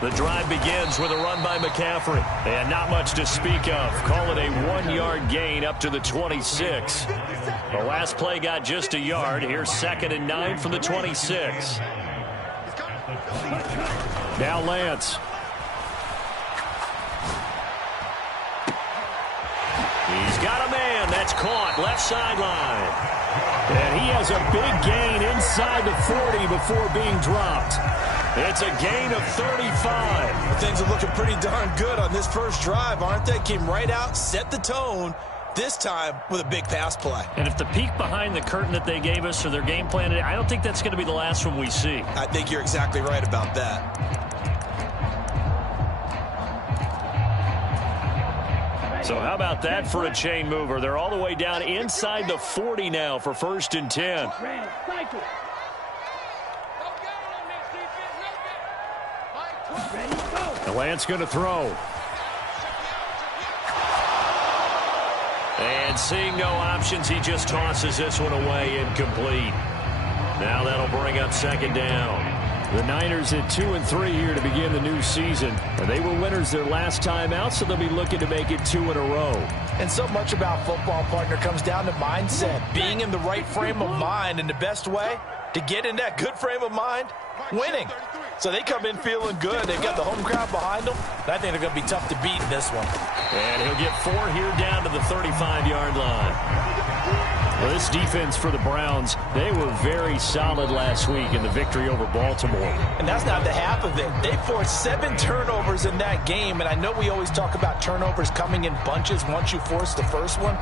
The drive begins with a run by McCaffrey. And not much to speak of. Call it a 1-yard gain up to the 26. The last play got just a yard. Here's 2nd and 9 from the 26. Now Lance. He's got a man. That's caught. Left sideline. And he has a big gain inside the 40 before being dropped. It's a gain of 35. Things are looking pretty darn good on this first drive, aren't they? Came right out, set the tone, this time with a big pass play. And if the peek behind the curtain that they gave us or their game plan, I don't think that's going to be the last one we see. I think you're exactly right about that. So how about that for a chain mover? They're all the way down inside the 40 now for 1st and 10. And Lance going to throw. And seeing no options, he just tosses this one away, incomplete. Now that'll bring up 2nd down. The Niners at 2-3 here to begin the new season. And they were winners their last time out, so they'll be looking to make it 2 in a row. And so much about football, partner, comes down to mindset. Being in the right frame of mind, and the best way to get in that good frame of mind, winning. So they come in feeling good. They've got the home crowd behind them. I think they're going to be tough to beat in this one. And he'll get 4 here down to the 35-yard line. Well, this defense for the Browns, they were very solid last week in the victory over Baltimore. And that's not the half of it. They forced 7 turnovers in that game, and I know we always talk about turnovers coming in bunches once you force the first one,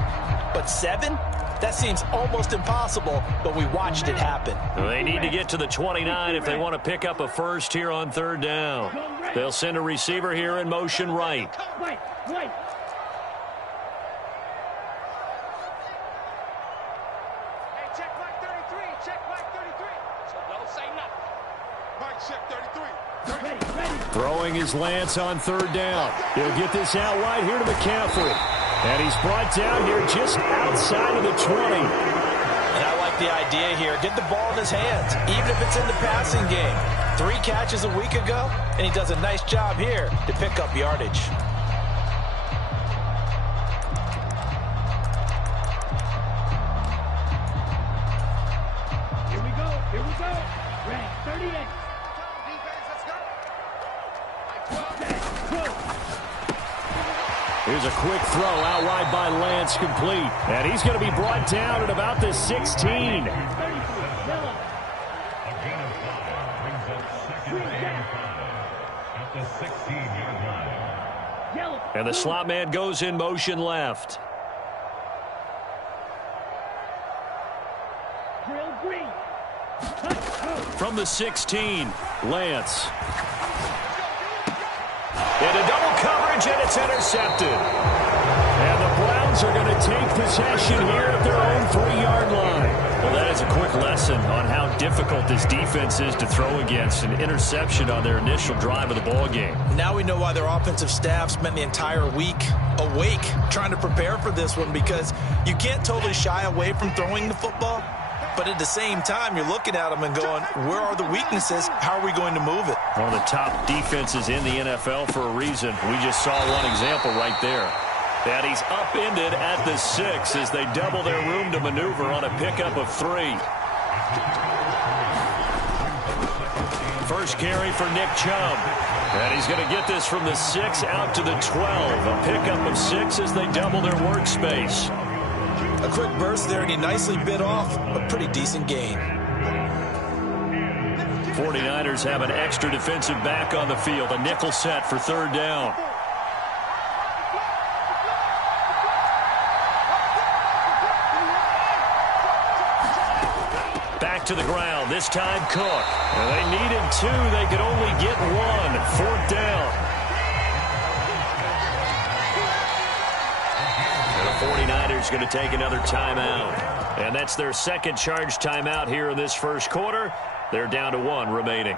but 7? That seems almost impossible, but we watched it happen. Well, they need to get to the 29 if they want to pick up a first here on 3rd down. They'll send a receiver here in motion right. Throwing his Lance on 3rd down. He'll get this out wide here to McCaffrey. And he's brought down here just outside of the 20. And I like the idea here. Get the ball in his hands, even if it's in the passing game. 3 catches a week ago, and he does a nice job here to pick up yardage. Here we go. Red 38. Here's a quick throw out wide by Lance, complete. And he's going to be brought down at about the 16. And the slot man goes in motion left. From the 16, Lance. Into double coverage, and it's intercepted. And the Browns are going to take possession here at their own 3-yard line. Well, that is a quick lesson on how difficult this defense is to throw against. An interception on their initial drive of the ball game. Now we know why their offensive staff spent the entire week awake trying to prepare for this one, because you can't totally shy away from throwing the football. But at the same time, you're looking at them and going, where are the weaknesses? How are we going to move it? One of the top defenses in the NFL for a reason. We just saw one example right there. And he's upended at the 6 as they double their room to maneuver on a pickup of 3. First carry for Nick Chubb. And he's going to get this from the 6 out to the 12. A pickup of 6 as they double their workspace. A quick burst there, and he nicely bit off a pretty decent gain. 49ers have an extra defensive back on the field. A nickel set for 3rd down. Back to the ground. This time Cook. And they needed 2. They could only get 1. 4th down. 49ers going to take another timeout. And that's their second charge timeout here in this first quarter. They're down to 1 remaining.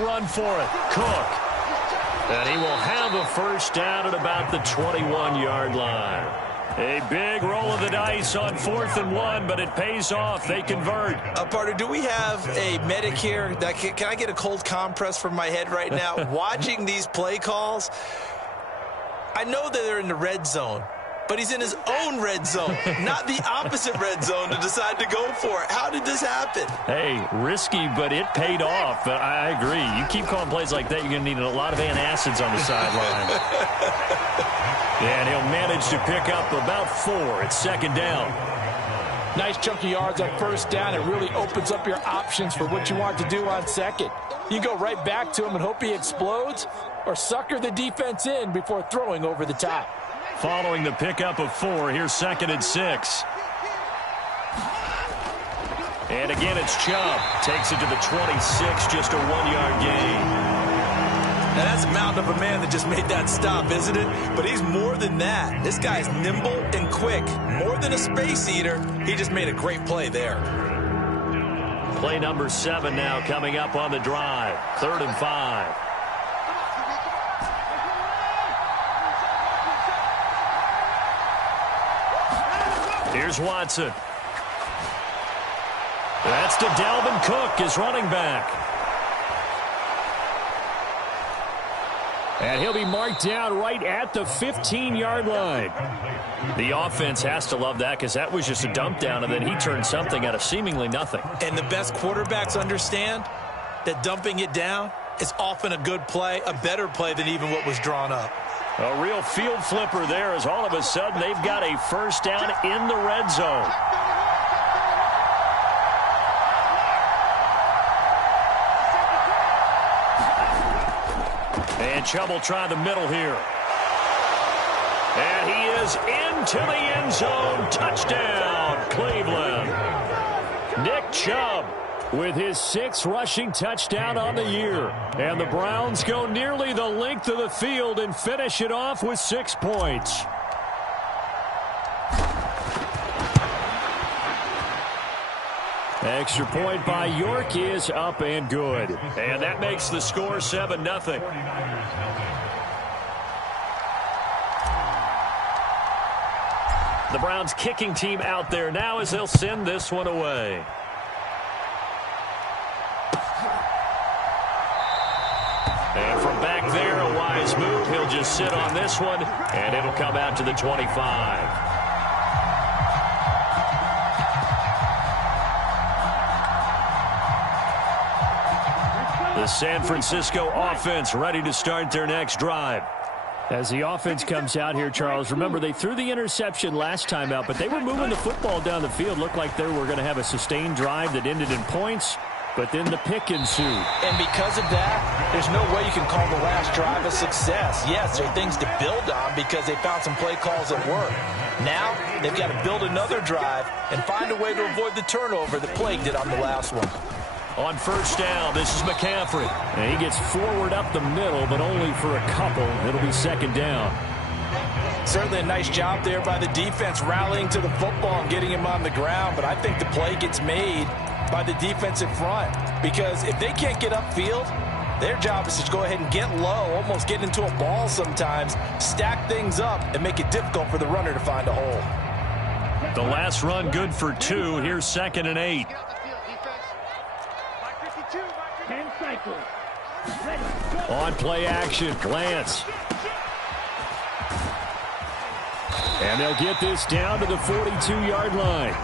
run for it. Cook. And he will have a first down at about the 21-yard line. A big roll of the dice on 4th and 1, but it pays off. They convert. Partner, do we have a medic here? Can I get a cold compress from my head right now? Watching these play calls, I know that they're in the red zone, but he's in his own red zone, not the opposite red zone to decide to go for it. How did this happen? Hey, risky, but it paid off. I agree. You keep calling plays like that, you're going to need a lot of antacids on the sideline. And he'll manage to pick up about 4. It's 2nd down. Nice chunk of yards on 1st down. It really opens up your options for what you want to do on 2nd. You go right back to him and hope he explodes, or sucker the defense in before throwing over the top. Following the pickup of 4, here's 2nd and 6. And again, it's Chubb. Takes it to the 26, just a 1-yard gain. Now that's a mountain of a man that just made that stop, isn't it? But he's more than that. This guy's nimble and quick. More than a space eater. He just made a great play there. Play number 7 now coming up on the drive. 3rd and 5. Here's Watson. That's to Dalvin Cook, his running back. And he'll be marked down right at the 15-yard line. The offense has to love that because that was just a dump down, and then he turned something out of seemingly nothing. And the best quarterbacks understand that dumping it down is often a good play, a better play than even what was drawn up. A real field flipper there as all of a sudden they've got a first down in the red zone. And Chubb will try the middle here. And he is into the end zone. Touchdown, Cleveland. Nick Chubb with his 6th rushing touchdown on the year. And the Browns go nearly the length of the field and finish it off with 6 points. Extra point by York is up and good. And that makes the score 7-0. The Browns kicking team out there now as they'll send this one away. And from back there, a wise move. He'll just sit on this one, and it'll come out to the 25. The San Francisco offense ready to start their next drive. As the offense comes out here, Charles, remember they threw the interception last time out, but they were moving the football down the field. Looked like they were going to have a sustained drive that ended in points, but then the pick ensued. And because of that, there's no way you can call the last drive a success. Yes, there are things to build on because they found some play calls that work. Now, they've got to build another drive and find a way to avoid the turnover that plagued it on the last one. On first down, this is McCaffrey. And he gets forward up the middle, but only for a couple. It'll be 2nd down. Certainly a nice job there by the defense rallying to the football and getting him on the ground, but I think the play gets made by the defensive front because if they can't get upfield, their job is to go ahead and get low, almost get into a ball sometimes, stack things up, and make it difficult for the runner to find a hole. The last run good for 2. Here's 2nd and 8. 10 cycles. Ready, go. On play action, Lance. And they'll get this down to the 42-yard line.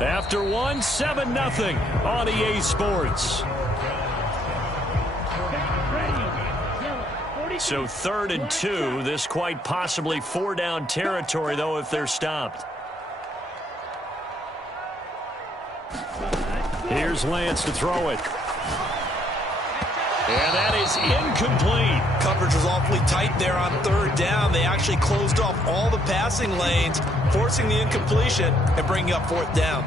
After 1, 7-0 on EA Sports. So 3rd and 2. This quite possibly 4-down territory, though, if they're stopped. Here's Lance to throw it. And that is incomplete. Coverage was awfully tight there on 3rd down. They actually closed off all the passing lanes, forcing the incompletion and bringing up 4th down.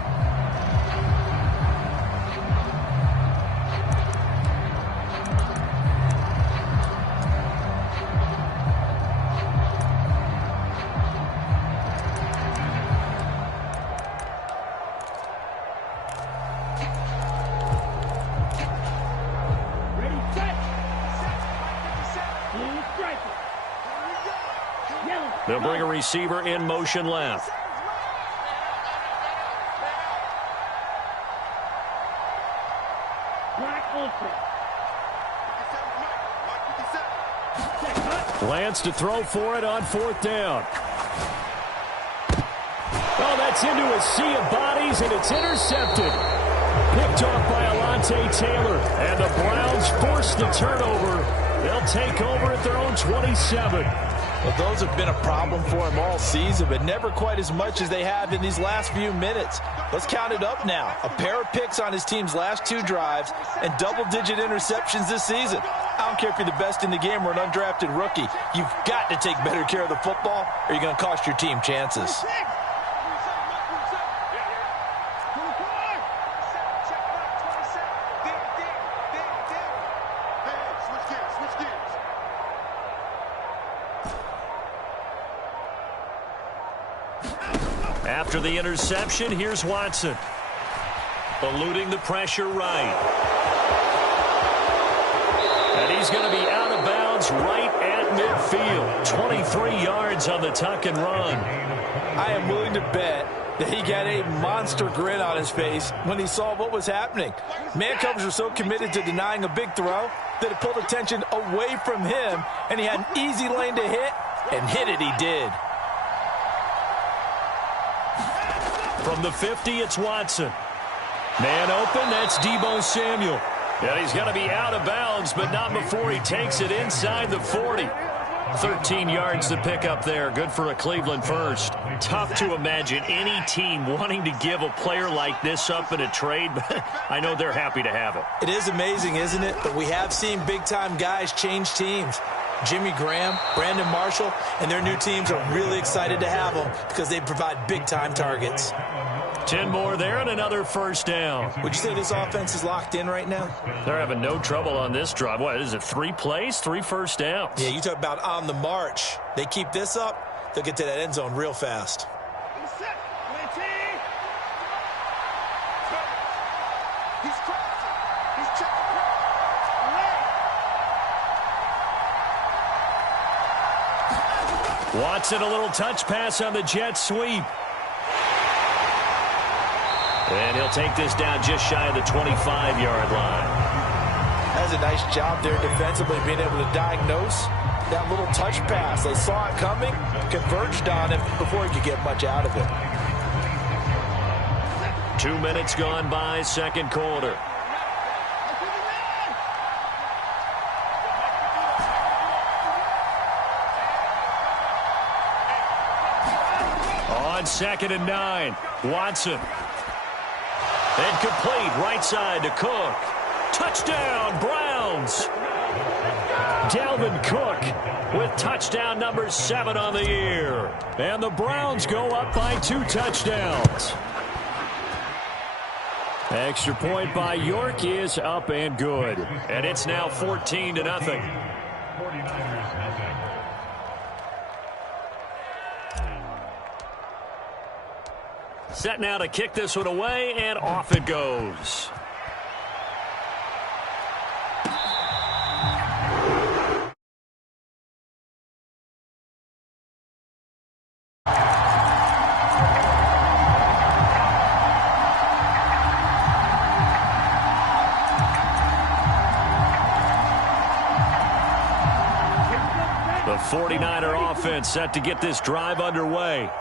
They'll bring a receiver in motion left. Lance to throw for it on 4th down. Oh, that's into a sea of bodies, and it's intercepted. Picked off by Alontae Taylor, and the Browns force the turnover. They'll take over at their own 27. Well, those have been a problem for him all season, but never quite as much as they have in these last few minutes. Let's count it up now. A pair of picks on his team's last 2 drives and double-digit interceptions this season. I don't care if you're the best in the game or an undrafted rookie. You've got to take better care of the football, or you're going to cost your team chances. After the interception, here's Watson. Eluding the pressure right. And he's going to be out of bounds right at midfield. 23 yards on the tuck and run. I am willing to bet that he got a monster grin on his face when he saw what was happening. Man covers were so committed to denying a big throw that it pulled attention away from him, and he had an easy lane to hit, and hit it he did. From the 50, it's Watson. Man open, that's Deebo Samuel. And he's going to be out of bounds, but not before he takes it inside the 40. 13 yards to pick up there. Good for a Cleveland first. Tough to imagine any team wanting to give a player like this up in a trade, but I know they're happy to have it. It is amazing, isn't it? But we have seen big-time guys change teams. Jimmy Graham, Brandon Marshall, and their new teams are really excited to have them because they provide big-time targets. 10 more there and another first down. Would you say this offense is locked in right now? They're having no trouble on this drive. What is it, 3 plays, 3 first downs? Yeah, you talk about on the march. They keep this up, they'll get to that end zone real fast. Watson, a little touch pass on the jet sweep. And he'll take this down just shy of the 25-yard line. That's a nice job there defensively, being able to diagnose that little touch pass. They saw it coming, converged on him before he could get much out of it. 2 minutes gone by, second quarter. On 2nd and 9, Watson. Incomplete, right side to Cook. Touchdown, Browns. Dalvin Cook with touchdown number 7 on the year. And the Browns go up by 2 touchdowns. Extra point by York is up and good. And it's now 14-0. Set now to kick this one away, and off it goes. The 49er offense set to get this drive underway.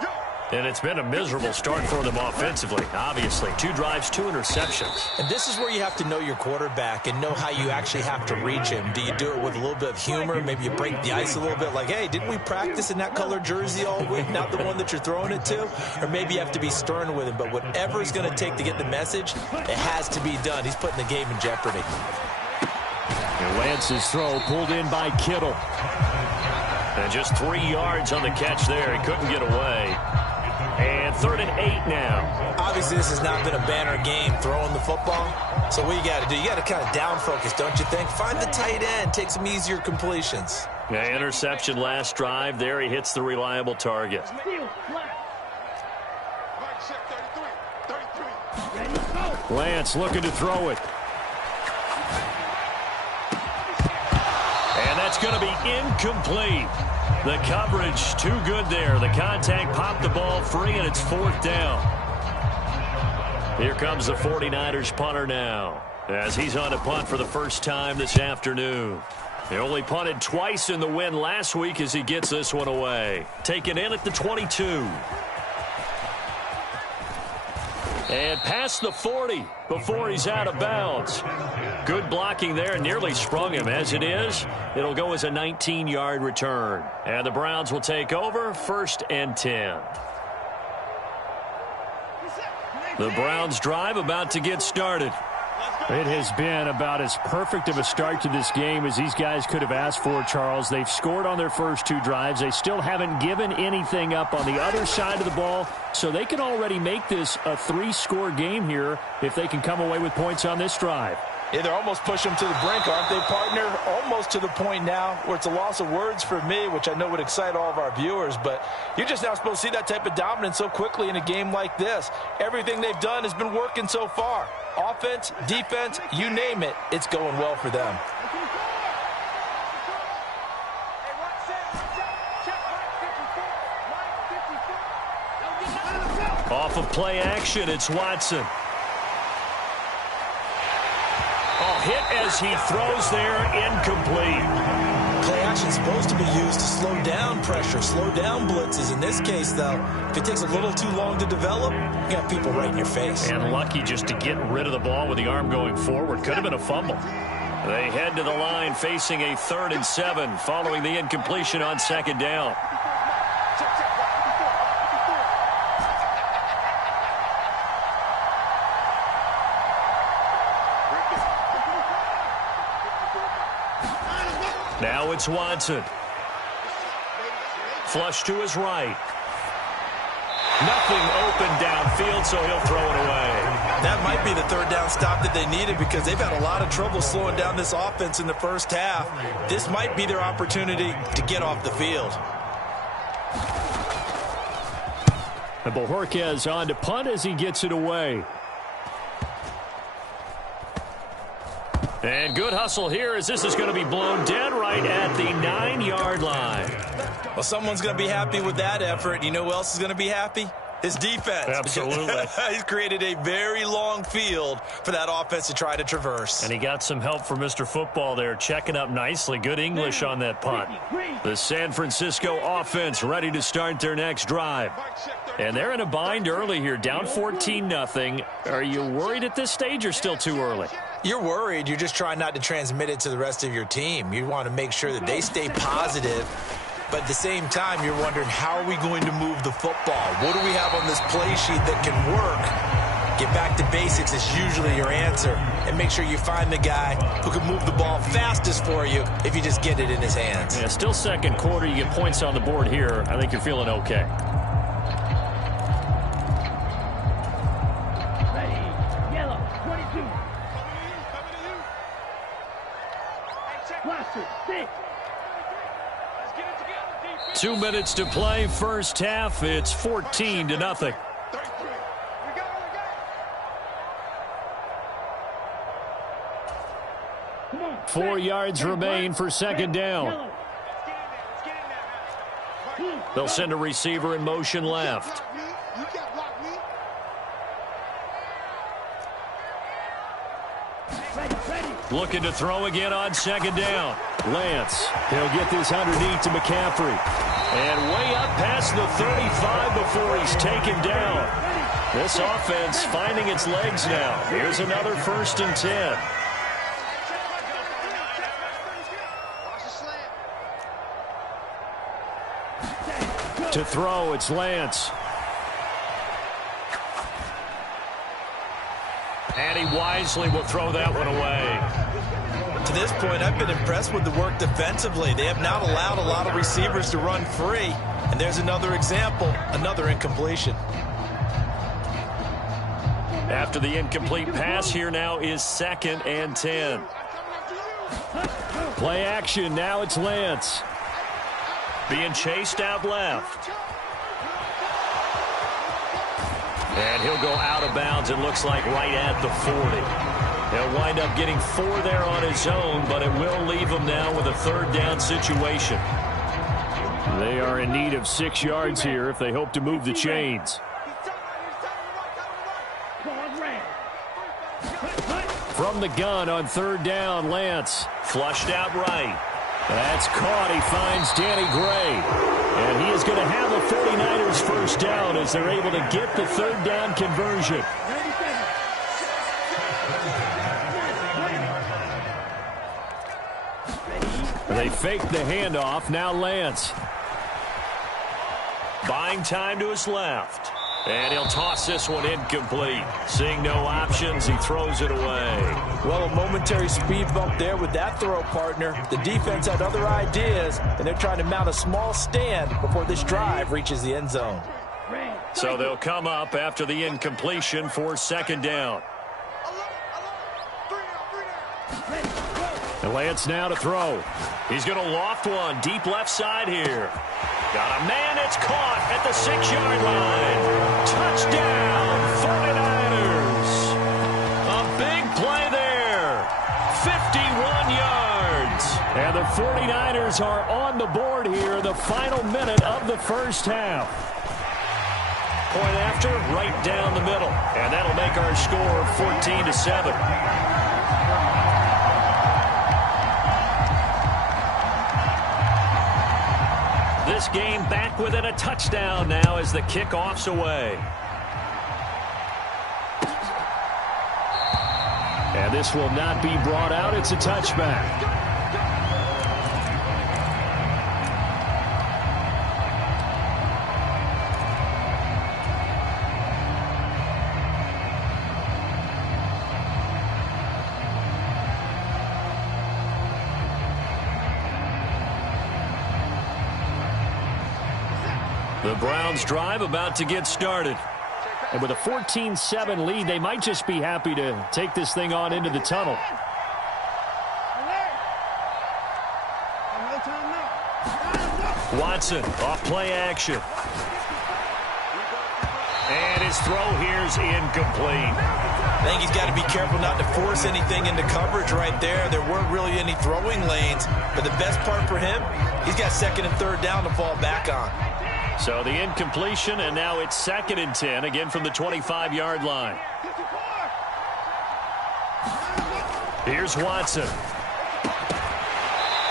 And it's been a miserable start for them offensively, obviously. 2 drives, 2 interceptions. And this is where you have to know your quarterback and know how you actually have to reach him. Do you do it with a little bit of humor? Maybe you break the ice a little bit like, hey, didn't we practice in that color jersey all week, not the one that you're throwing it to? Or maybe you have to be stern with him. But whatever it's going to take to get the message, it has to be done. He's putting the game in jeopardy. And Lance's throw pulled in by Kittle. And just 3 yards on the catch there. He couldn't get away. And 3rd and 8 now. Obviously, this has not been a banner game throwing the football. So what you got to do, you got to kind of down focus, don't you think? Find the tight end, take some easier completions. Yeah, interception last drive. There he hits the reliable target. Lance looking to throw it. And that's going to be incomplete. The coverage too good there. The contact popped the ball free, and it's 4th down. Here comes the 49ers punter now, as he's on to punt for the first time this afternoon. He only punted twice in the win last week as he gets this one away. Taken in at the 22. And past the 40 before he's out of bounds. Good blocking there, nearly sprung him. As it is, it'll go as a 19-yard return. And the Browns will take over, 1st and 10. The Browns drive about to get started. It has been about as perfect of a start to this game as these guys could have asked for, Charles. They've scored on their first 2 drives. They still haven't given anything up on the other side of the ball, so they can already make this a 3-score game here if they can come away with points on this drive. Yeah, they're almost pushing them to the brink, aren't they, partner? Almost to the point now where it's a loss of words for me, which I know would excite all of our viewers, but you're just not supposed to see that type of dominance so quickly in a game like this. Everything they've done has been working so far. Offense, defense, you name it, it's going well for them. Off of play action, it's Watson. Hit as he throws there, incomplete. Play action is supposed to be used to slow down pressure, slow down blitzes. In this case, though, if it takes a little too long to develop, you got people right in your face. And lucky just to get rid of the ball with the arm going forward. Could have been a fumble. They head to the line facing a 3rd and 7 following the incompletion on 2nd down. Now it's Watson. Flush to his right. Nothing open downfield, so he'll throw it away. That might be the 3rd down stop that they needed because they've had a lot of trouble slowing down this offense in the first half. This might be their opportunity to get off the field. And Bojorquez on to punt as he gets it away. And good hustle here as this is going to be blown dead right at the 9-yard line. Well, someone's going to be happy with that effort. You know who else is going to be happy? His defense. Absolutely. He's created a very long field for that offense to try to traverse. And he got some help from Mr. Football there, checking up nicely. Good English on that punt. The San Francisco offense ready to start their next drive. And they're in a bind early here, down 14-0. Are you worried at this stage or still too early? You're worried. You're just trying not to transmit it to the rest of your team. You want to make sure that they stay positive. But at the same time, you're wondering, how are we going to move the football? What do we have on this play sheet that can work? Get back to basics is usually your answer. And make sure you find the guy who can move the ball fastest for you if you just get it in his hands. Yeah, still 2nd quarter. You get points on the board here. I think you're feeling okay. Ready, yellow, 22. Watson, 6. 2 minutes to play, first half. It's 14-0. 4 yards remain for 2nd down. They'll send a receiver in motion left. Looking to throw again on 2nd down. Lance, he'll get this underneath to McCaffrey. And way up past the 35 before he's taken down. This offense finding its legs now. Here's another 1st and 10. To throw, it's Lance. And he wisely will throw that one away. To this point, I've been impressed with the work defensively. They have not allowed a lot of receivers to run free. And there's another example, another incompletion. After the incomplete pass, here now is 2nd and 10. Play action, now it's Lance. Being chased out left. And he'll go out of bounds, it looks like, right at the 40. He'll wind up getting 4 there on his own, but it will leave him now with a 3rd down situation. They are in need of 6 yards here if they hope to move the chains. From the gun on 3rd down, Lance. Flushed out right. That's caught. He finds Danny Gray. And he is going to have the 49ers first down as they're able to get the 3rd down conversion. They fake the handoff. Now Lance. Buying time to his left. And he'll toss this one incomplete. Seeing no options, he throws it away. Well, a momentary speed bump there with that throw, partner. The defense had other ideas, and they're trying to mount a small stand before this drive reaches the end zone. So they'll come up after the incompletion for 2nd down. And Lance now to throw. He's going to loft one deep left side here. Got a man, it's caught at the 6-yard line. Touchdown, 49ers. A big play there. 51 yards. And the 49ers are on the board here in the final minute of the first half. Point after, right down the middle. And that'll make our score 14-7. This game back within a touchdown now as the kickoff's away. And this will not be brought out. It's a touchback. The Browns drive about to get started. And with a 14-7 lead, they might just be happy to take this thing on into the tunnel. Watson off play action. And his throw here's incomplete. I think he's got to be careful not to force anything into coverage right there. There weren't really any throwing lanes. But the best part for him, he's got 2nd and 3rd down to fall back on. So the incompletion, and now it's 2nd and 10, again from the 25-yard line. Here's Watson.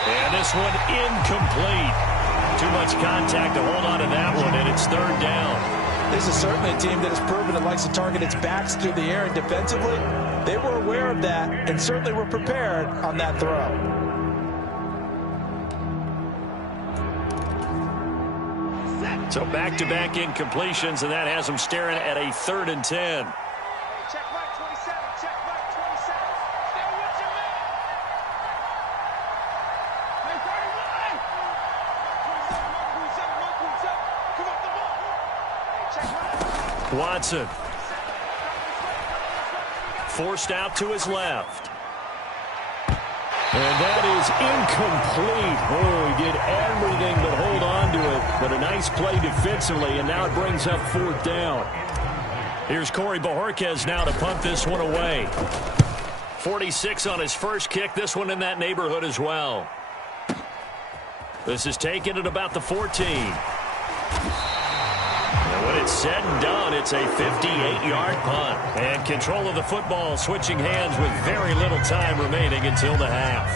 And this one incomplete. Too much contact to hold on to that one, and it's 3rd down. This is certainly a team that has proven it likes to target its backs through the air, and defensively, they were aware of that and certainly were prepared on that throw. So back-to-back incompletions, and that has them staring at a 3rd and 10. Check mark 27. Check mark 27. Stay with your man. Hey, 31. Come up the ball. Hey, check mark. Watson. Forced out to his left. And that is incomplete. Oh, he did everything but hold on to it. But a nice play defensively, and now it brings up 4th down. Here's Corey Bojorquez now to punt this one away. 46 on his first kick. This one in that neighborhood as well. This is taken at about the 14. And when it's said and done, it's a 58-yard punt. And control of the football switching hands with very little time remaining until the half.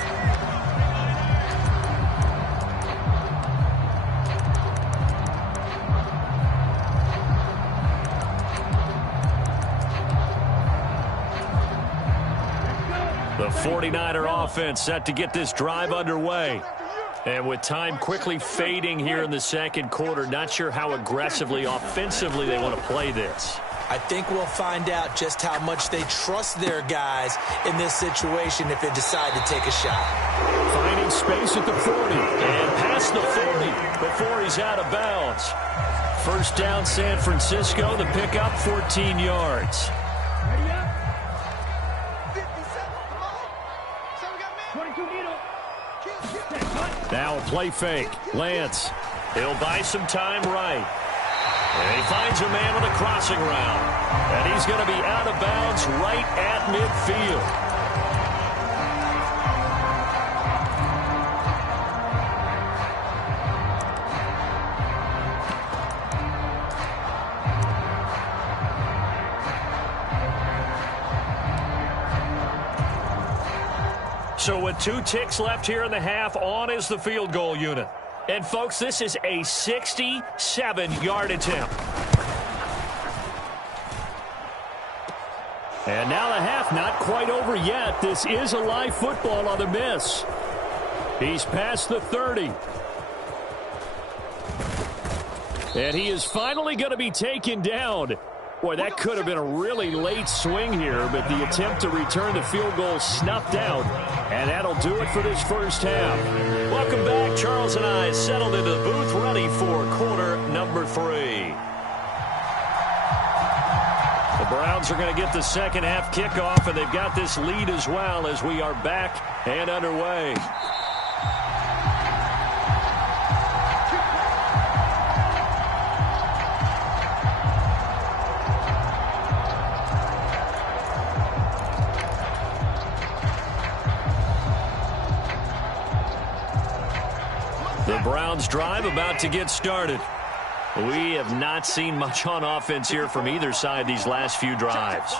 The 49er offense set to get this drive underway. And with time quickly fading here in the 2nd quarter, not sure how aggressively, offensively they want to play this. I think we'll find out just how much they trust their guys in this situation if they decide to take a shot. Finding space at the 40. And past the 40 before he's out of bounds. First down, San Francisco. The pickup, 14 yards. Ready up. 57. Come on. So we got man. 22 needle. Now a play fake. Lance. He'll buy some time right. And he finds a man on the crossing route. And he's going to be out of bounds right at midfield. So with 2 ticks left here in the half, on is the field goal unit. And, folks, this is a 67-yard attempt. And now the half not quite over yet. This is a live football on the miss. He's past the 30. And he is finally going to be taken down. Boy, that could have been a really late swing here, but the attempt to return the field goal snuffed out. And that'll do it for this first half. Welcome back. Charles and I settled into the booth, ready for quarter number 3. The Browns are going to get the second half kickoff, and they've got this lead as well as we are back and underway. The Browns drive about to get started. We have not seen much on offense here from either side these last few drives.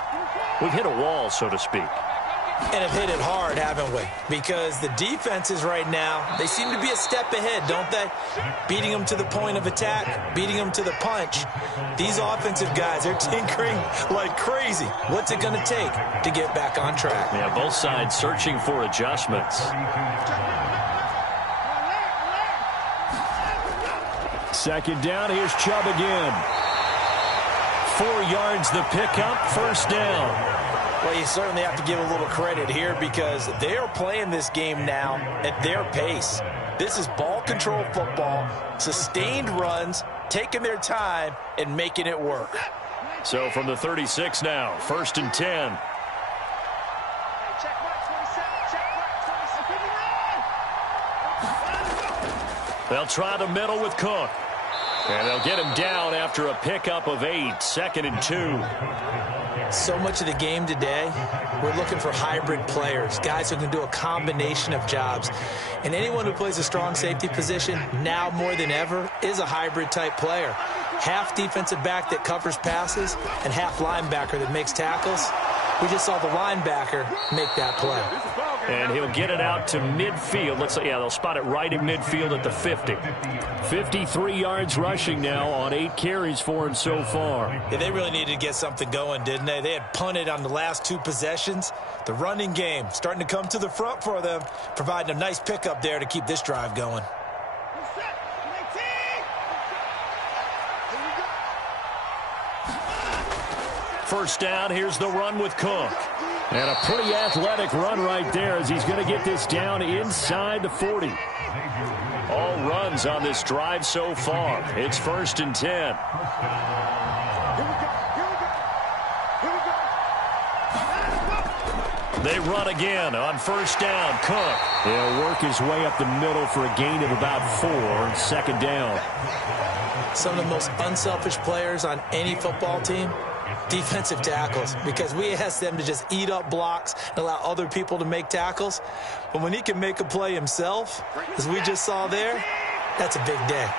We've hit a wall, so to speak. And have hit it hard, haven't we? Because the defenses right now, they seem to be a step ahead, don't they? Beating them to the point of attack, beating them to the punch. These offensive guys, they're tinkering like crazy. What's it going to take to get back on track? Yeah, both sides searching for adjustments. Second down, here's Chubb again. 4 yards the pickup, first down. Well, you certainly have to give a little credit here because they are playing this game now at their pace. This is ball control football, sustained runs, taking their time and making it work. So from the 36 now, 1st and 10. They'll try the middle with Cook. And they'll get him down after a pickup of 8, 2nd and 2. So much of the game today, we're looking for hybrid players, guys who can do a combination of jobs. And anyone who plays a strong safety position, now more than ever, is a hybrid type player. Half defensive back that covers passes and half linebacker that makes tackles. We just saw the linebacker make that play. And he'll get it out to midfield. Let's say, yeah, they'll spot it right at midfield at the 50. 53 yards rushing now on 8 carries for him so far. Yeah, they really needed to get something going, didn't they? They had punted on the last 2 possessions. The running game starting to come to the front for them, providing a nice pickup there to keep this drive going. First down, here's the run with Cook. And a pretty athletic run right there as he's going to get this down inside the 40. All runs on this drive so far. It's 1st and 10. They run again on 1st down. Cook. He'll work his way up the middle for a gain of about 4. 2nd down. Some of the most unselfish players on any football team, defensive tackles, because we ask them to just eat up blocks and allow other people to make tackles. But when he can make a play himself, as we just saw there, that's a big day.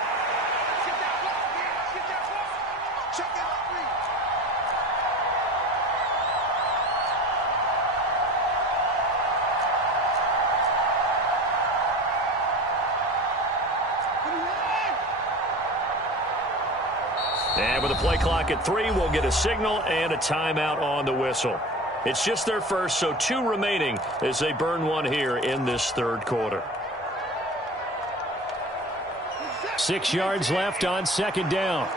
And with a play clock at 3, we'll get a signal and a timeout on the whistle. It's just their first, so 2 remaining as they burn 1 here in this 3rd quarter. 6 yards left on 2nd down.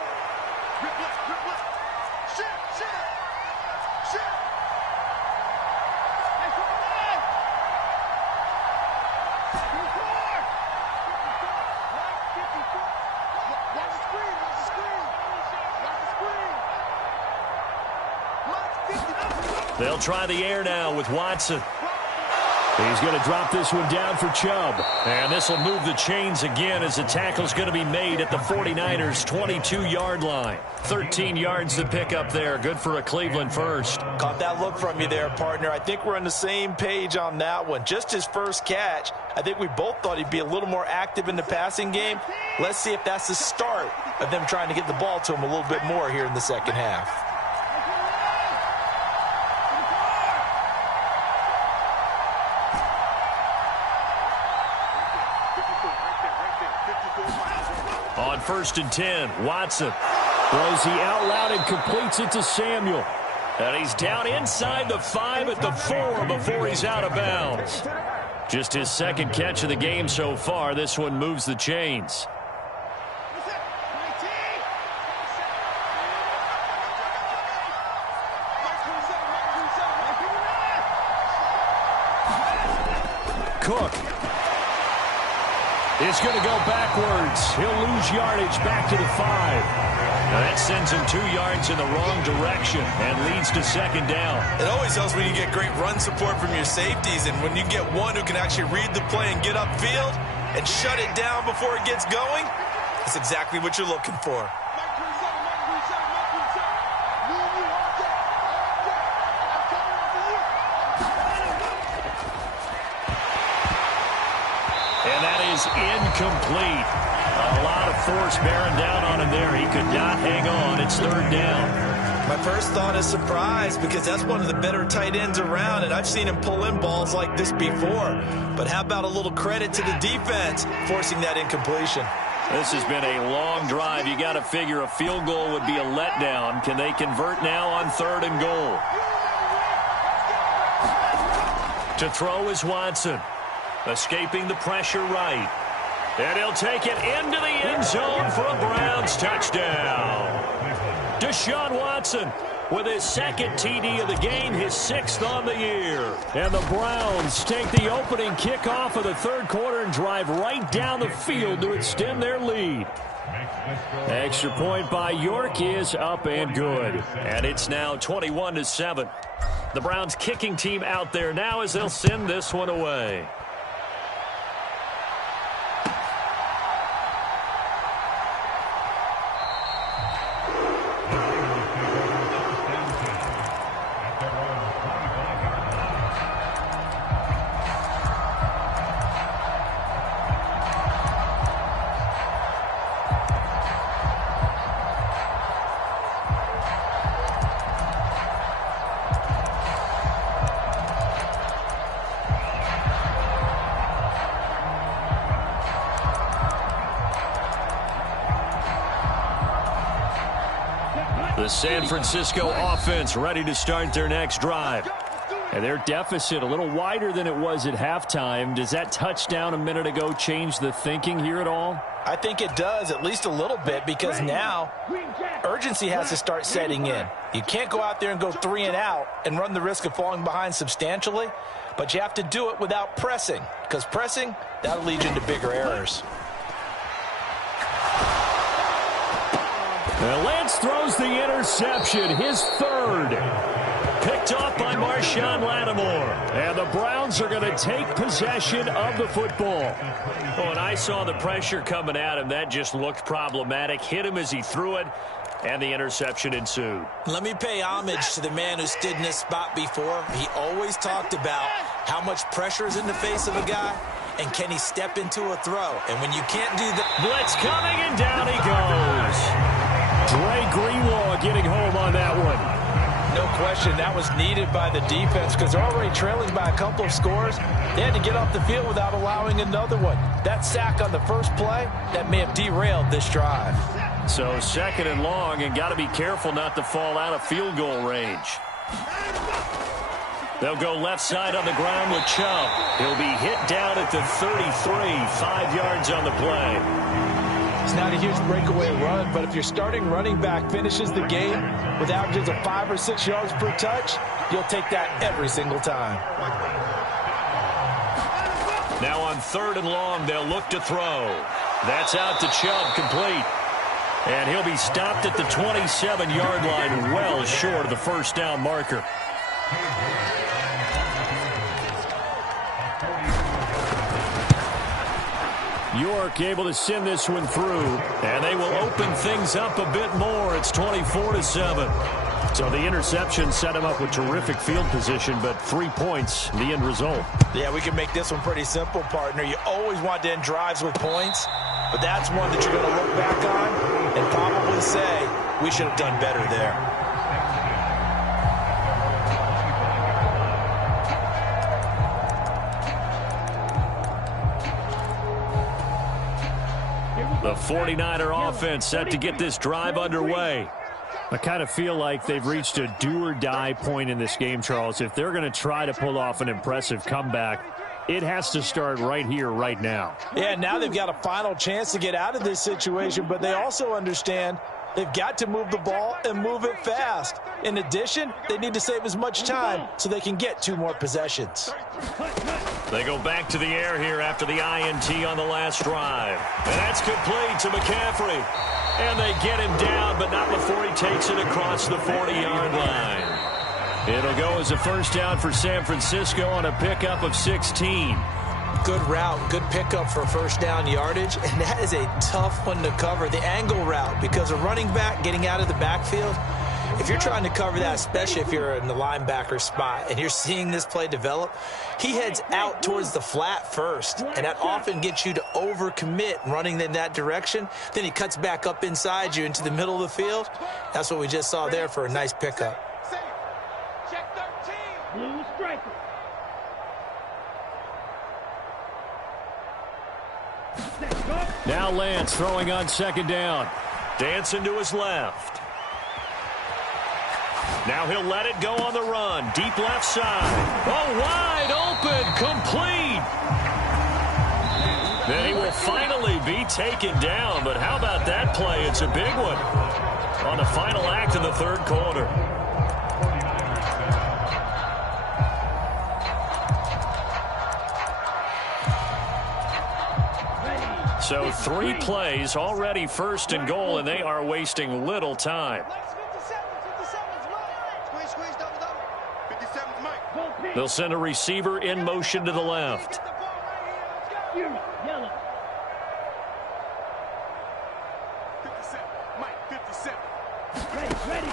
They'll try the air now with Watson. He's going to drop this one down for Chubb. And this will move the chains again as the tackle's going to be made at the 49ers' 22-yard line. 13 yards to pick up there. Good for a Cleveland first. Caught that look from you there, partner. I think we're on the same page on that one. Just his first catch, I think we both thought he'd be a little more active in the passing game. Let's see if that's the start of them trying to get the ball to him a little bit more here in the second half. 1st and 10. Watson throws the out loud and completes it to Samuel. And he's down inside the 5 at the 4 before he's out of bounds. Just his second catch of the game so far. This one moves the chains. Cook is going to go backwards. He'll lose yardage back to the 5. Now that sends him 2 yards in the wrong direction and leads to 2nd down. It always helps when you get great run support from your safeties, and when you get one who can actually read the play and get upfield and shut it down before it gets going, that's exactly what you're looking for. And that is incomplete. A lot of force bearing down on him there. He could not hang on. It's 3rd down. My first thought is surprise, because that's one of the better tight ends around, and I've seen him pull in balls like this before. But how about a little credit to the defense forcing that incompletion? This has been a long drive. You got to figure a field goal would be a letdown. Can they convert now on 3rd and goal? To throw is Watson. Escaping the pressure right. And he'll take it into the end zone for a Browns touchdown. Deshaun Watson with his 2nd TD of the game, his 6th on the year. And the Browns take the opening kickoff of the 3rd quarter and drive right down the field to extend their lead. Extra point by York is up and good. And it's now 21-7. The Browns kicking team out there now as they'll send this one away. The San Francisco offense ready to start their next drive. And their deficit a little wider than it was at halftime. Does that touchdown a minute ago change the thinking here at all? I think it does, at least a little bit, because now urgency has to start setting in. You can't go out there and go 3 and out and run the risk of falling behind substantially, but you have to do it without pressing, because pressing, that'll lead you into bigger errors. And Lance throws the interception, his 3rd. Picked off by Marshawn Lattimore. And the Browns are going to take possession of the football. Oh, and I saw the pressure coming at him. That just looked problematic. Hit him as he threw it, and the interception ensued. Let me pay homage to the man who stood in this spot before. He always talked about how much pressure is in the face of a guy, and can he step into a throw. And when you can't do that... Blitz coming, and down he goes. Dre Greenlaw getting home on that one. No question, that was needed by the defense because they're already trailing by a couple of scores. They had to get off the field without allowing another one. That sack on the first play, that may have derailed this drive. So 2nd and long, and got to be careful not to fall out of field goal range. They'll go left side on the ground with Chubb. He'll be hit down at the 33, 5 yards on the play. It's not a huge breakaway run, but if your starting running back finishes the game with averages of 5 or 6 yards per touch, you'll take that every single time. Now on 3rd and long, they'll look to throw. That's out to Chubb, complete. And he'll be stopped at the 27-yard line, well short of the 1st down marker. York able to send this one through, and they will open things up a bit more. It's 24-7. So the interception set him up with terrific field position, but 3 points, the end result. Yeah, we can make this one pretty simple, partner. You always want to end drives with points, but that's one that you're going to look back on and probably say, we should have done better there. The The 49er offense set to get this drive underway. I kind of feel like they've reached a do-or-die point in this game, Charles. If they're going to try to pull off an impressive comeback, it has to start right here, right now. Yeah, now they've got a final chance to get out of this situation, but they also understand they've got to move the ball and move it fast. In addition, they need to save as much time so they can get 2 more possessions. They go back to the air here after the INT on the last drive. And that's complete to McCaffrey. And they get him down, but not before he takes it across the 40-yard line. It'll go as a first down for San Francisco on a pickup of 16. Good route, good pickup for first down yardage, and that is a tough one to cover, the angle route, because a running back getting out of the backfield, if you're trying to cover that, especially if you're in the linebacker spot and you're seeing this play develop, he heads out towards the flat first, and that often gets you to overcommit running in that direction. Then he cuts back up inside you into the middle of the field. That's what we just saw there for a nice pickup. Check 13. Blue striker. Now Lance throwing on second down. Dancing to his left. Now he'll let it go on the run. Deep left side. Oh, wide open. Complete. Then he will finally be taken down. But how about that play? It's a big one on the final act of the third quarter. So 3 plays, already first and goal, and they are wasting little time. They'll send a receiver in motion to the left.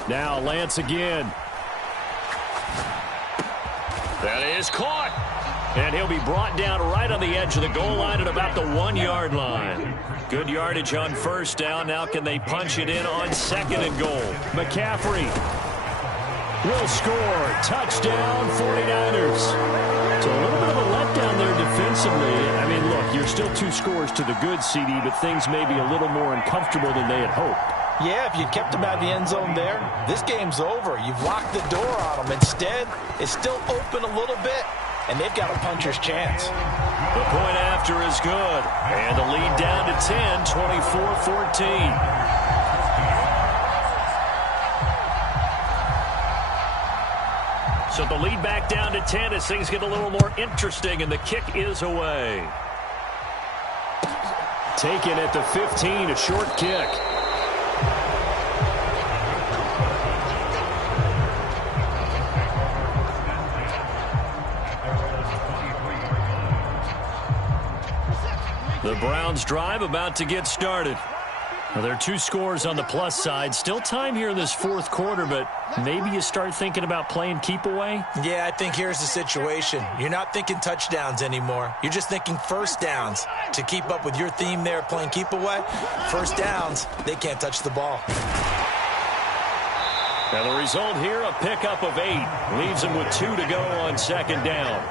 Now Lance again. That is caught. And he'll be brought down right on the edge of the goal line at about the 1-yard line. Good yardage on first down. Now can they punch it in on second and goal? McCaffrey will score. Touchdown, 49ers. So a little bit of a letdown there defensively. I mean, look, you're still 2 scores to the good, CD, but things may be a little more uncomfortable than they had hoped. Yeah, if you kept him out of the end zone there, this game's over. You've locked the door on him. Instead, it's still open a little bit, and they've got a puncher's chance. The point after is good. And the lead down to 10, 24-14. So the lead back down to 10 as things get a little more interesting, and the kick is away. Taken at the 15, a short kick. The Browns drive about to get started. Well, there are 2 scores on the plus side. Still time here in this fourth quarter, but maybe you start thinking about playing keep away? Yeah, I think here's the situation. You're not thinking touchdowns anymore. You're just thinking first downs. To keep up with your theme there, playing keep away, first downs, they can't touch the ball. Now the result here, a pickup of 8. Leaves them with 2 to go on second down.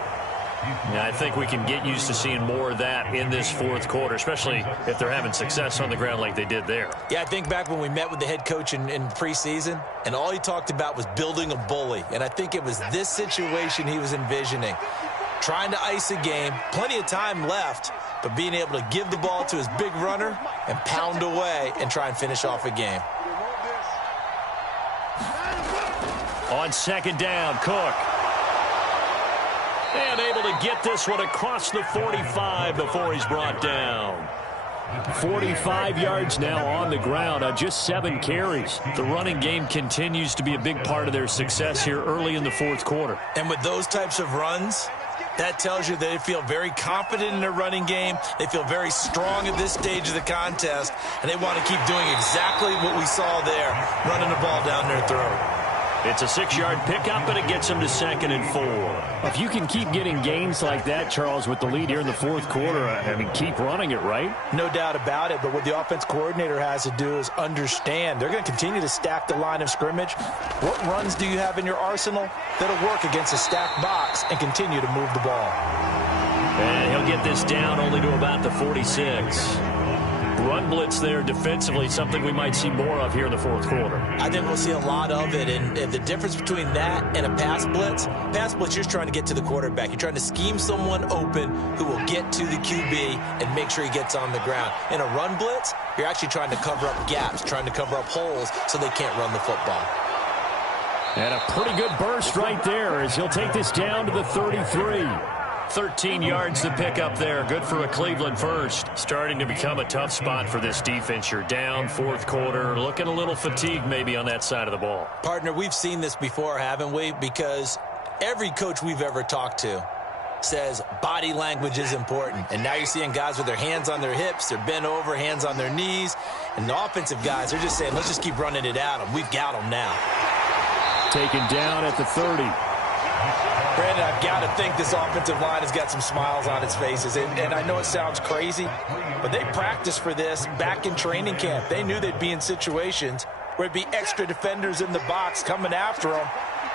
Now, I think we can get used to seeing more of that in this fourth quarter, especially if they're having success on the ground like they did there. Yeah, I think back when we met with the head coach in preseason, and all he talked about was building a bully. And I think it was this situation he was envisioning. Trying to ice a game, plenty of time left, but being able to give the ball to his big runner and pound away and try and finish off a game. On second down, Cook. And able to get this one across the 45 before he's brought down. 45 yards now on the ground on just 7 carries. The running game continues to be a big part of their success here early in the fourth quarter. And with those types of runs, that tells you they feel very confident in their running game. They feel very strong at this stage of the contest, and they want to keep doing exactly what we saw there, running the ball down their throat. It's a 6-yard pickup, and it gets them to second and 4. If you can keep getting gains like that, Charles, with the lead here in the fourth quarter, I mean, keep running it, right? No doubt about it, but what the offense coordinator has to do is understand. They're going to continue to stack the line of scrimmage. What runs do you have in your arsenal that'll work against a stacked box and continue to move the ball? And he'll get this down only to about the 46. run blitz there defensively, something we might see more of here in the fourth quarter. I think we'll see a lot of it, and the difference between that and a pass blitz, you're trying to get to the quarterback. You're trying to scheme someone open who will get to the QB and make sure he gets on the ground. In a run blitz, you're actually trying to cover up gaps, trying to cover up holes so they can't run the football. And a pretty good burst right there as he'll take this down to the 33. 13 yards to pick up there. Good for a Cleveland first. Starting to become a tough spot for this defense. You're down fourth quarter. Looking a little fatigued maybe on that side of the ball. Partner, we've seen this before, haven't we? Because every coach we've ever talked to says body language is important. And now you're seeing guys with their hands on their hips, they're bent over, hands on their knees. And the offensive guys, they're just saying, let's just keep running it at them. We've got them now. Taken down at the 30. Brandon, I've got to think this offensive line has got some smiles on its faces. And I know it sounds crazy, but they practiced for this back in training camp. They knew they'd be in situations where it'd be extra defenders in the box coming after them,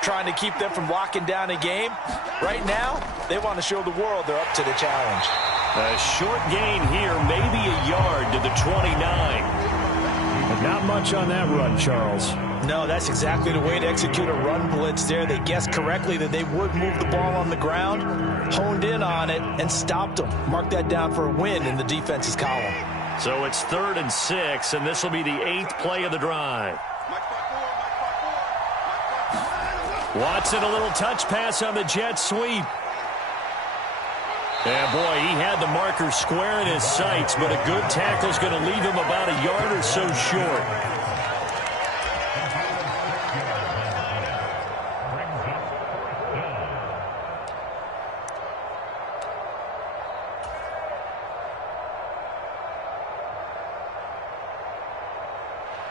trying to keep them from locking down a game. Right now, they want to show the world they're up to the challenge. A short gain here, maybe a yard to the 29. But not much on that run, Charles. No, that's exactly the way to execute a run blitz there. They guessed correctly that they would move the ball on the ground, honed in on it, and stopped them. Mark that down for a win in the defense's column. So it's 3rd and 6, and this will be the 8th play of the drive. Watson, a little touch pass on the jet sweep. Yeah, boy, he had the marker square in his sights, but a good tackle is going to leave him about a yard or so short.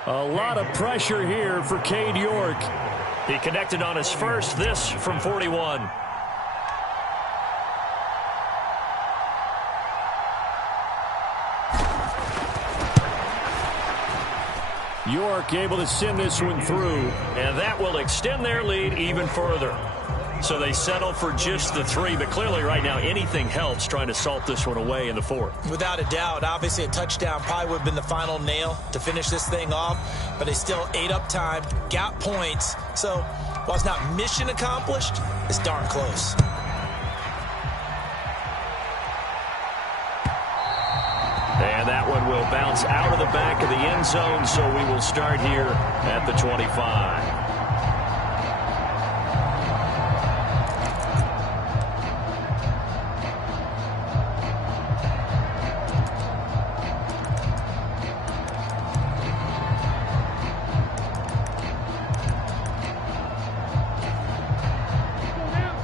A lot of pressure here for Cade York. He connected on his first, this from 41. York able to send this one through, and that will extend their lead even further. So they settle for just the 3, but clearly right now anything helps trying to salt this one away in the 4th. Without a doubt, obviously a touchdown probably would have been the final nail to finish this thing off, but they still ate up time, got points. So while it's not mission accomplished, it's darn close. And that one will bounce out of the back of the end zone, so we will start here at the 25.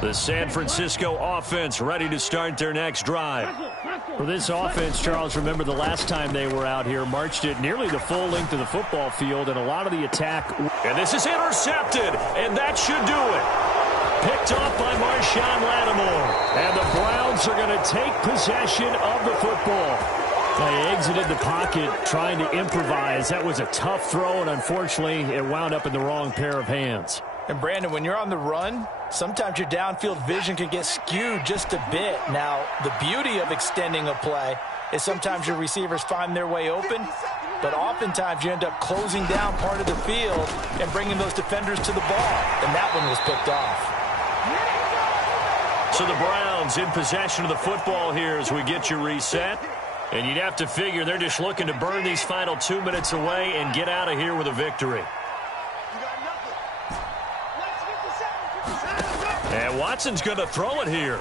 The San Francisco offense ready to start their next drive. For this offense, Charles, remember the last time they were out here, marched it nearly the full length of the football field, and a lot of the attack. And this is intercepted, and that should do it. Picked off by Marshawn Lattimore. And the Browns are going to take possession of the football. They exited the pocket trying to improvise. That was a tough throw, and unfortunately, it wound up in the wrong pair of hands. And, Brandon, when you're on the run, sometimes your downfield vision can get skewed just a bit. Now, the beauty of extending a play is sometimes your receivers find their way open, but oftentimes you end up closing down part of the field and bringing those defenders to the ball, and that one was picked off. So the Browns in possession of the football here as we get you reset. And you'd have to figure they're just looking to burn these final 2 minutes away and get out of here with a victory. And Watson's going to throw it here.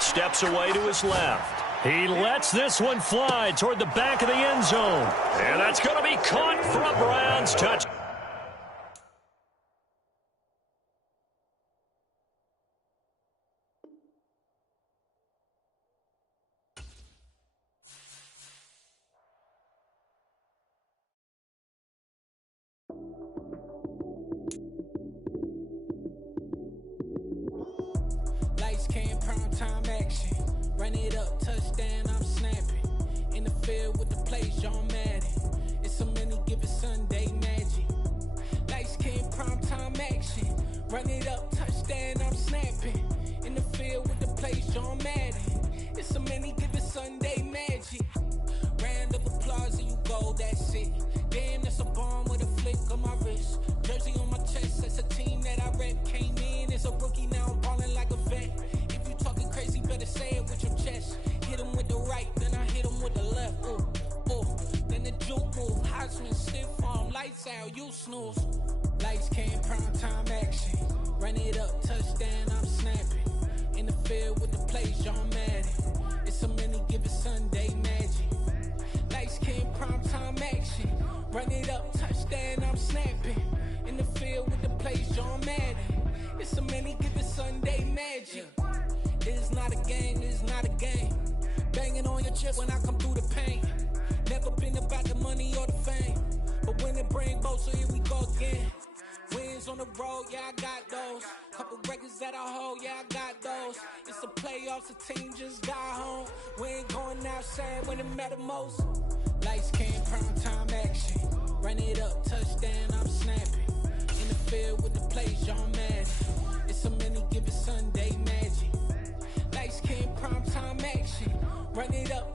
Steps away to his left. He lets this one fly toward the back of the end zone. And that's going to be caught for a Browns touch. Lights came, prime time action. Run it up, touchdown, I'm snapping. In the field with the plays, John Madden. It's so many, give it Sunday magic. Lights came, prime time action. Run it up, touchdown, I'm snapping. In the field with the plays, John Madden. It's so many, give it Sunday magic. Round of applause. go, that's it. Damn, that's a bomb with a flick on my wrist. Jersey on my chest, that's a team that I rep. Came in as a rookie, now I'm ballin' like a vet. If you talking crazy, better say it with your chest. Hit him with the right, then I hit him with the left. Ooh, ooh. Then the juke move, Heisman, stiff arm, lights out, you snooze. Lights came, prime time action. Run it up, touchdown, I'm snapping. In the field with the plays, John Madden. It's so many, give it Sunday magic. Lights came, prime time action. Run it up, touchdown, I'm snapping. In the field with the plays, John Madden. It's so many, give it Sunday magic. It's not a game, it's not a game. Banging on your chest when I come through the paint. Never been about the money or the fame. But when it bring both, so here we go again. Wins on the road, yeah, I got those. Couple records that I hold, yeah, I got those. It's the playoffs, the team just got home. We ain't going outside when it matter most. Lights came, prime time action. Run it up, touchdown, I'm snapping. In the field with the plays, John Madden. It's so many, give it Sunday magic. Lights came, prime time action. Run it up,